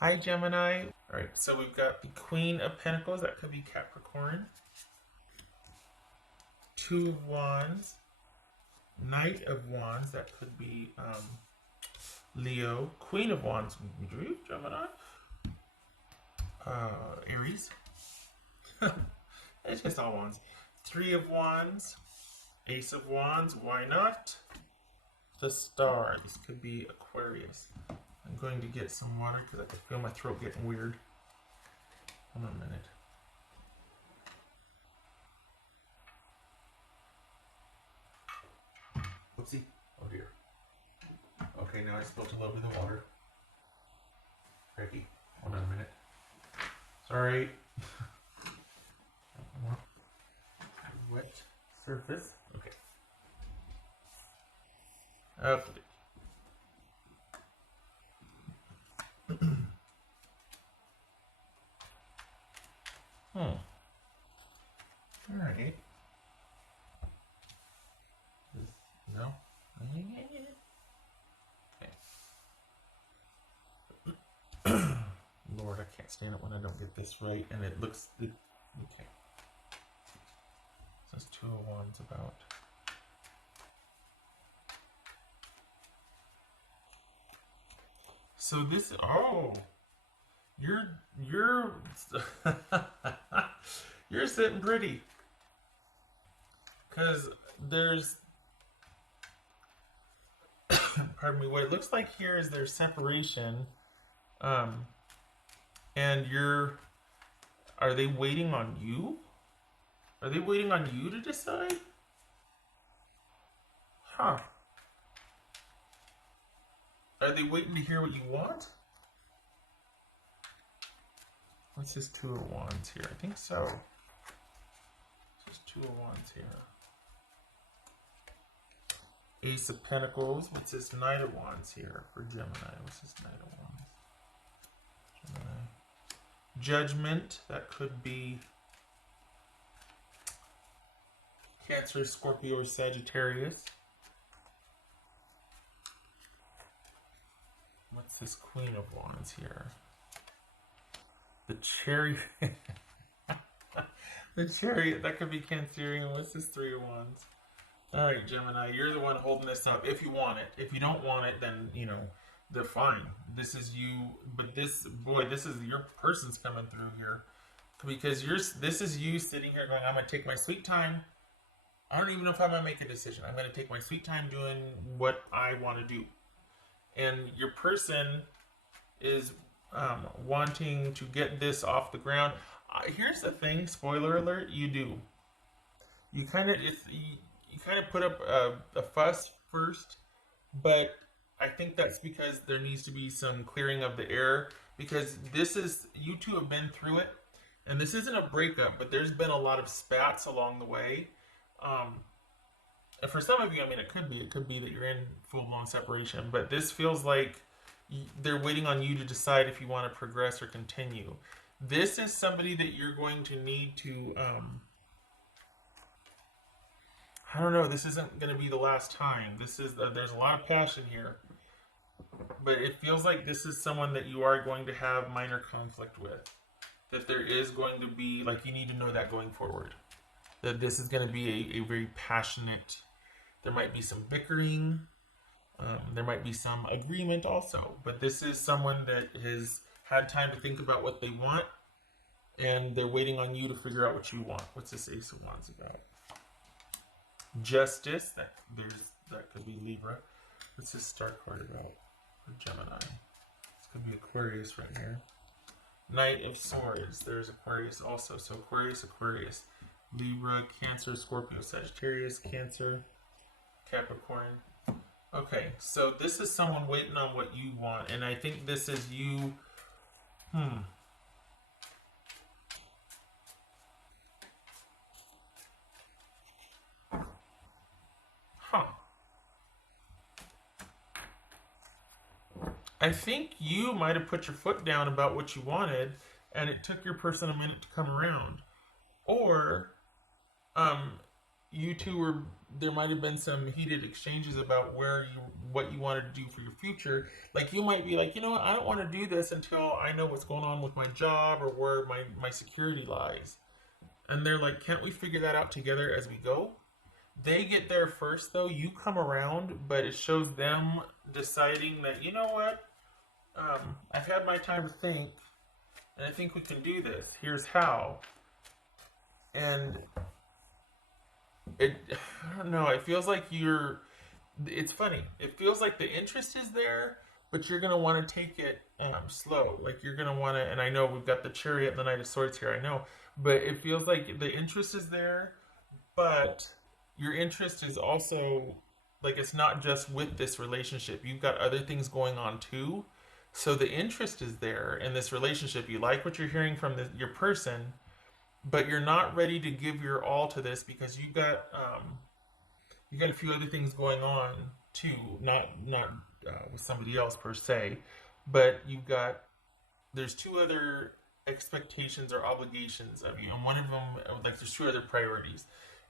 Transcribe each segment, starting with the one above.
Hi, Gemini. All right, so we've got the Queen of Pentacles. That could be Capricorn. Two of Wands. Knight of Wands. That could be Leo. Queen of Wands. Gemini. Aries. It's just all wands. Three of Wands. Ace of Wands. Why not? The Star. This could be Aquarius. I'm going to get some water because I can feel my throat getting weird. Hold on a minute. Oopsie. Oh dear. Okay, now I spilled a little bit of water. Ricky, hold on a minute. Sorry. Wet surface. Okay. Okay. Alright. No? Okay. Lord, I can't stand it when I don't get this right and it looks. Okay. That's two of wands about. So this. Oh! You're you're sitting pretty. Because there's, pardon me, what it looks like here is there's separation. And are they waiting on you? Are they waiting on you to decide? Huh. Are they waiting to hear what you want? What's this two of wands here? I think so. Just two of wands here. Ace of Pentacles. What's this Knight of Wands here for Gemini? What's this Knight of Wands? Gemini. Judgment. That could be Cancer, Scorpio, or Sagittarius. What's this Queen of Wands here? The Chariot. The Chariot. That could be Cancerian. What's this Three of Wands? All right, Gemini, you're the one holding this up. If you want it, if you don't want it, then they're fine. This is you, but this is your person's coming through here, because this is you sitting here going, I'm gonna take my sweet time. I don't even know if I'm gonna make a decision. I'm gonna take my sweet time doing what I want to do, and your person is wanting to get this off the ground. Here's the thing, spoiler alert: you do. You kind of put up a fuss first, but I think that's because there needs to be some clearing of the air, because you two have been through it, and this isn't a breakup, but there's been a lot of spats along the way. And for some of you, I mean, it could be that you're in full-blown separation, but this feels like they're waiting on you to decide if you want to progress or continue. This is somebody that you're going to need to I don't know. This isn't going to be the last time. There's a lot of passion here, but it feels like this is someone that you are going to have minor conflict with. That there is going to be, like, you need to know that going forward. That this is going to be a very passionate. There might be some bickering. There might be some agreement also, but this is someone that has had time to think about what they want, and they're waiting on you to figure out what you want. What's this Ace of Wands about? Justice. That could be Libra. What's this Star card about for Gemini? This could be Aquarius right here. Knight of Swords. There's Aquarius also. So Aquarius, Libra, Cancer, Scorpio, Sagittarius, Cancer, Capricorn. Okay, so this is someone waiting on what you want, and I think this is you. I think you might have put your foot down about what you wanted, and it took your person a minute to come around. Or you two were, there might have been some heated exchanges about what you wanted to do for your future. Like you might be like, you know what, I don't want to do this until I know what's going on with my job or where my security lies. And they're like, can't we figure that out together as we go? They get there first though, you come around, but it shows them deciding that, you know what, I've had my time to think, and I think we can do this. Here's how. And I don't know, it feels like it's funny. It feels like the interest is there, but you're going to want to take it slow. Like you're going to want to, and I know we've got the Chariot and the Knight of Swords here, I know, but it feels like the interest is there, but your interest is also, like, it's not just with this relationship. You've got other things going on too. So the interest is there in this relationship. You like what you're hearing from your person, but you're not ready to give your all to this because you got a few other things going on too. Not with somebody else per se, but there's two other expectations or obligations of you, and one of them, like, there's two other priorities,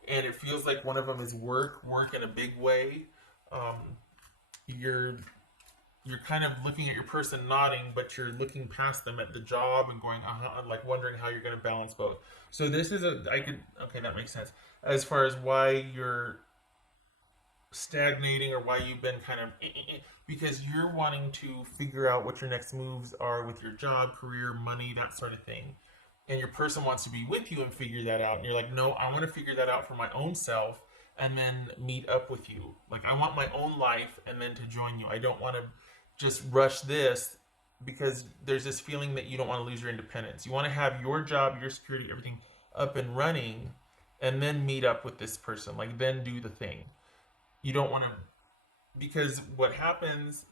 and it feels like one of them is work in a big way. You're kind of looking at your person nodding, but you're looking past them at the job and going, like wondering how you're going to balance both. So this is okay, that makes sense. As far as why you're stagnating or why you've been kind of, because you're wanting to figure out what your next moves are with your job, career, money, that sort of thing. And your person wants to be with you and figure that out. And you're like, no, I want to figure that out for my own self and then meet up with you. Like, I want my own life and then to join you. I don't want to just rush this because there's this feeling that you don't want to lose your independence. You want to have your job, your security, everything up and running, and then meet up with this person. Like, then do the thing. You don't want to, because what happens,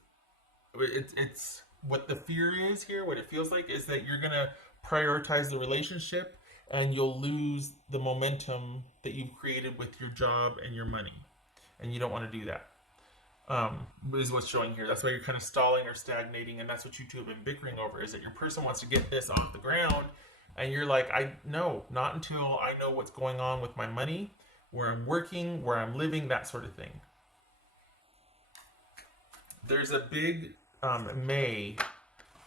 it's what the fear is here, what it feels like is that you're going to prioritize the relationship and you'll lose the momentum that you've created with your job and your money. And you don't want to do that. Is what's showing here. That's why you're kind of stalling or stagnating, and that's what you two have been bickering over, is that your person wants to get this off the ground, and you're like, no, not until I know what's going on with my money, where I'm working, where I'm living, that sort of thing. There's a big May.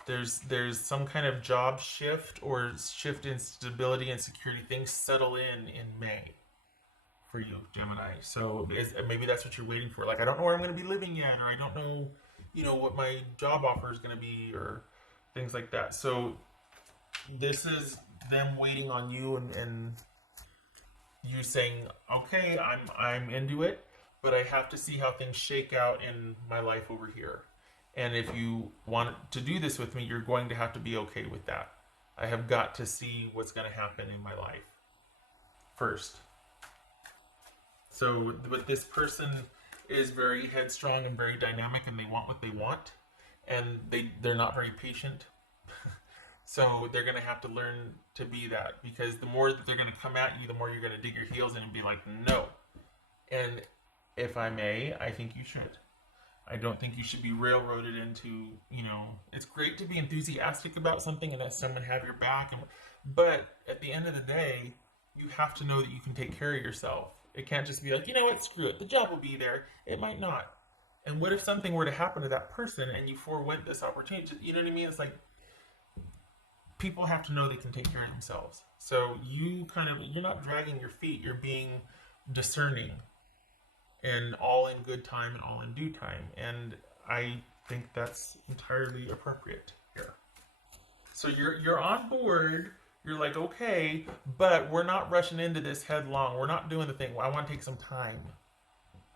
There's some kind of job shift or shift in stability and security. Things settle in May for you, Gemini. So maybe that's what you're waiting for. Like, I don't know where I'm going to be living yet, or I don't know, what my job offer is going to be, or things like that. So this is them waiting on you and you saying, okay, I'm into it, but I have to see how things shake out in my life over here. And if you want to do this with me, you're going to have to be okay with that. I have got to see what's going to happen in my life first. So, but this person is very headstrong and very dynamic, and they want what they want, and they're not very patient. So they're going to have to learn to be that, because the more that they're going to come at you, the more you're going to dig your heels in and be like, no. And if I may, I think you should. I don't think you should be railroaded into, it's great to be enthusiastic about something and have someone have your back, but at the end of the day, you have to know that you can take care of yourself. It can't just be like, you know what, screw it. The job will be there. It might not. And what if something were to happen to that person and you forewent this opportunity? You know what I mean? It's like, people have to know they can take care of themselves. So you're not dragging your feet. You're being discerning, and all in good time and all in due time. And I think that's entirely appropriate here. So you're on board. You're like, okay, but we're not rushing into this headlong. We're not doing the thing. I want to take some time.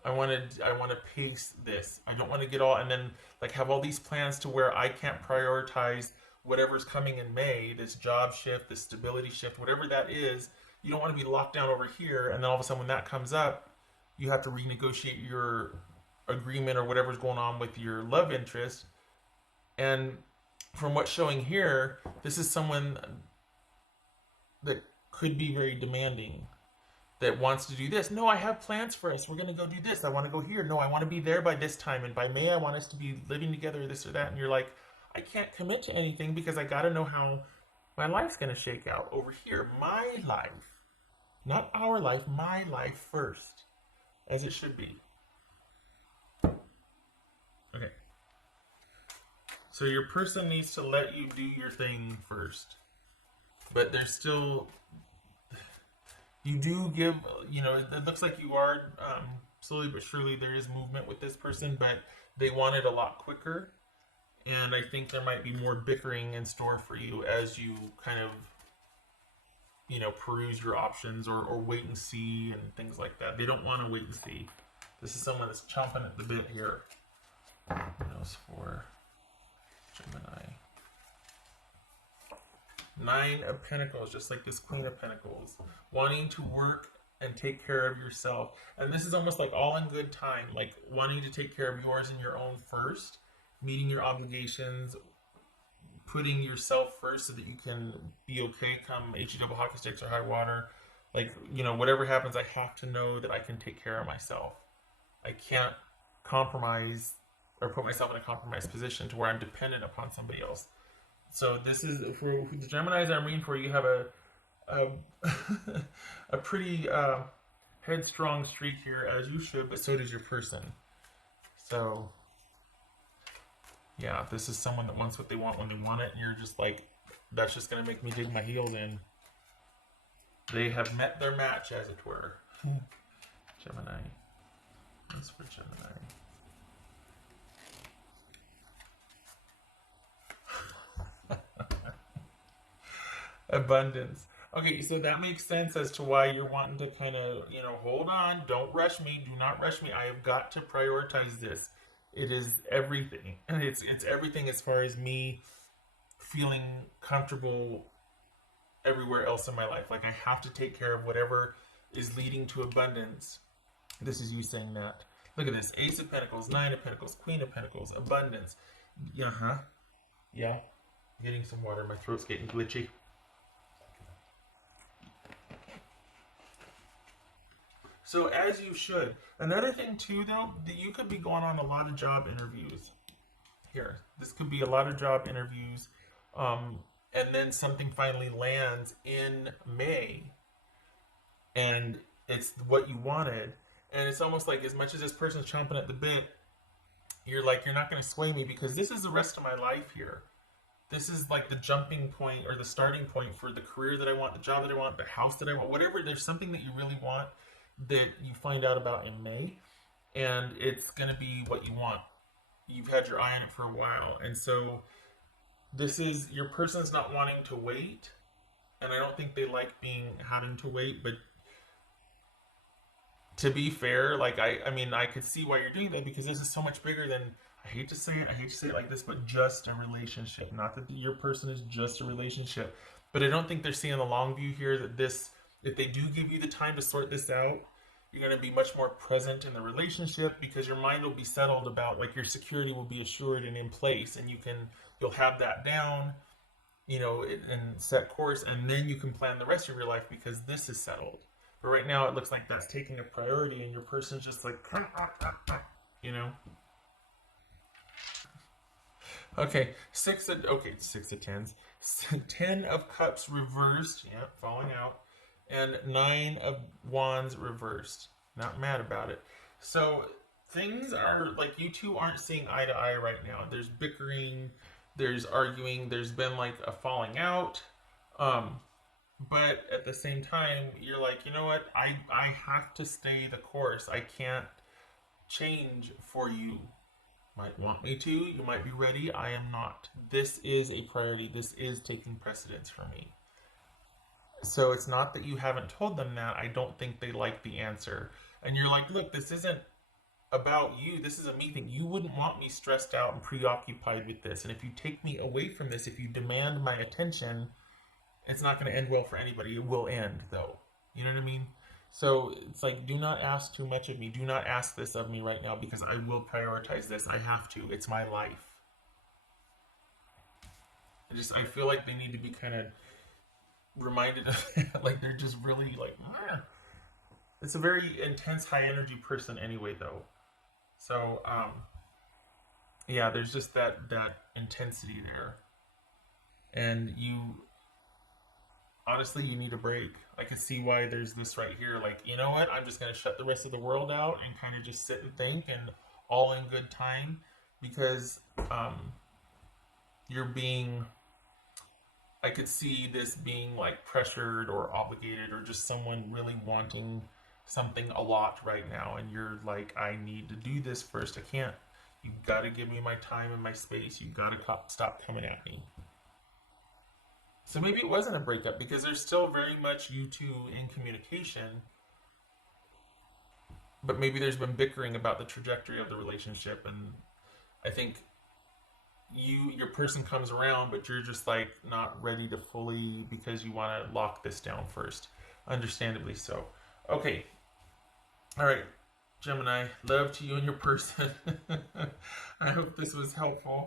I want to pace this. I don't want to get all and then like have all these plans to where I can't prioritize whatever's coming in May, this job shift, this stability shift, whatever that is. You don't want to be locked down over here, and then all of a sudden when that comes up, you have to renegotiate your agreement or whatever's going on with your love interest. And from what's showing here, this is someone that could be very demanding, that wants to do this. No, I have plans for us. We're going to go do this. I want to go here. No, I want to be there by this time. And by May, I want us to be living together, this or that. And you're like, I can't commit to anything because I got to know how my life's going to shake out over here. My life. Not our life, my life first, as it should be. Okay. So your person needs to let you do your thing first. But there's still, you do give, it looks like you are, slowly but surely there is movement with this person, but they want it a lot quicker. And I think there might be more bickering in store for you as you kind of, peruse your options or wait and see and things like that. They don't want to wait and see. This is someone that's chomping at the bit here. Knows for Gemini. 9 of Pentacles, just like this Queen of Pentacles. Wanting to work and take care of yourself. And this is almost like all in good time. Like wanting to take care of yours and your own first. Meeting your obligations. Putting yourself first so that you can be okay come HE double hockey sticks or high water. Like, whatever happens, I have to know that I can take care of myself. I can't compromise or put myself in a compromised position to where I'm dependent upon somebody else. So this is for the Geminis I'm reading for. You have a a pretty headstrong streak here, as you should, but so does your person. So yeah, this is someone that wants what they want when they want it, and you're just like, that's just gonna make me dig my heels in. They have met their match, as it were. Gemini. That's for Gemini. Abundance. Okay, so that makes sense as to why you're wanting to kind of, hold on, don't rush me, do not rush me. I have got to prioritize this. It is everything. And it's everything as far as me feeling comfortable everywhere else in my life. Like I have to take care of whatever is leading to abundance. This is you saying that. Look at this. Ace of Pentacles, 9 of Pentacles, Queen of Pentacles, abundance. Yeah. Getting some water. My throat's getting glitchy. So as you should. Another thing too, though, that you could be going on a lot of job interviews. Here, this could be a lot of job interviews, and then something finally lands in May, and it's what you wanted. And it's almost like as much as this person's chomping at the bit, you're like, you're not going to sway me because this is the rest of my life here. This is like the jumping point or the starting point for the career that I want, the job that I want, the house that I want, whatever. There's something that you really want that you find out about in May, and it's going to be what you want. You've had your eye on it for a while, and so this is, your person's not wanting to wait, and I don't think they like having to wait, but to be fair, like I mean, I could see why you're doing that because this is so much bigger than, I hate to say it like this, but just a relationship. Not that your person is just a relationship, but I don't think they're seeing the long view here, that this, if they do give you the time to sort this out, you're going to be much more present in the relationship because your mind will be settled about, like, your security will be assured and in place, and you'll have that down, and set course, and then you can plan the rest of your life because this is settled. But right now it looks like that's taking a priority and your person's just like, Okay, 6 of tens. 10 of cups reversed, falling out. And 9 of wands reversed. Not mad about it. So things are like, you two aren't seeing eye to eye right now. There's bickering, there's arguing, there's been like a falling out. But at the same time, you're like, you know what? I have to stay the course. I can't change for you. Might want me to, you might be ready. I am not. This is a priority. This is taking precedence for me. So it's not that you haven't told them that. I don't think they like the answer. And you're like, look, this isn't about you. This is a me thing. You wouldn't want me stressed out and preoccupied with this. And if you take me away from this, if you demand my attention, it's not going to end well for anybody. It will end, though. You know what I mean? So it's like, do not ask too much of me. Do not ask this of me right now because I will prioritize this. I have to. It's my life. I feel like they need to be kind of reminded of that. Like, they're just really like, ah. It's a very intense, high energy person anyway, though. So, yeah, there's just that intensity there. And honestly, you need a break. I can see why there's this right here. Like, you know what? I'm just going to shut the rest of the world out and kind of just sit and think and all in good time because you're being, I could see this being like pressured or obligated or just someone really wanting something a lot right now. And you're like, I need to do this first. I can't. You got to give me my time and my space. You got to stop coming at me. So maybe it wasn't a breakup because there's still very much you two in communication, but maybe there's been bickering about the trajectory of the relationship. And I think your person comes around, but you're just like not ready to fully because you want to lock this down first. Understandably so. Okay. All right. Gemini, love to you and your person. I hope this was helpful.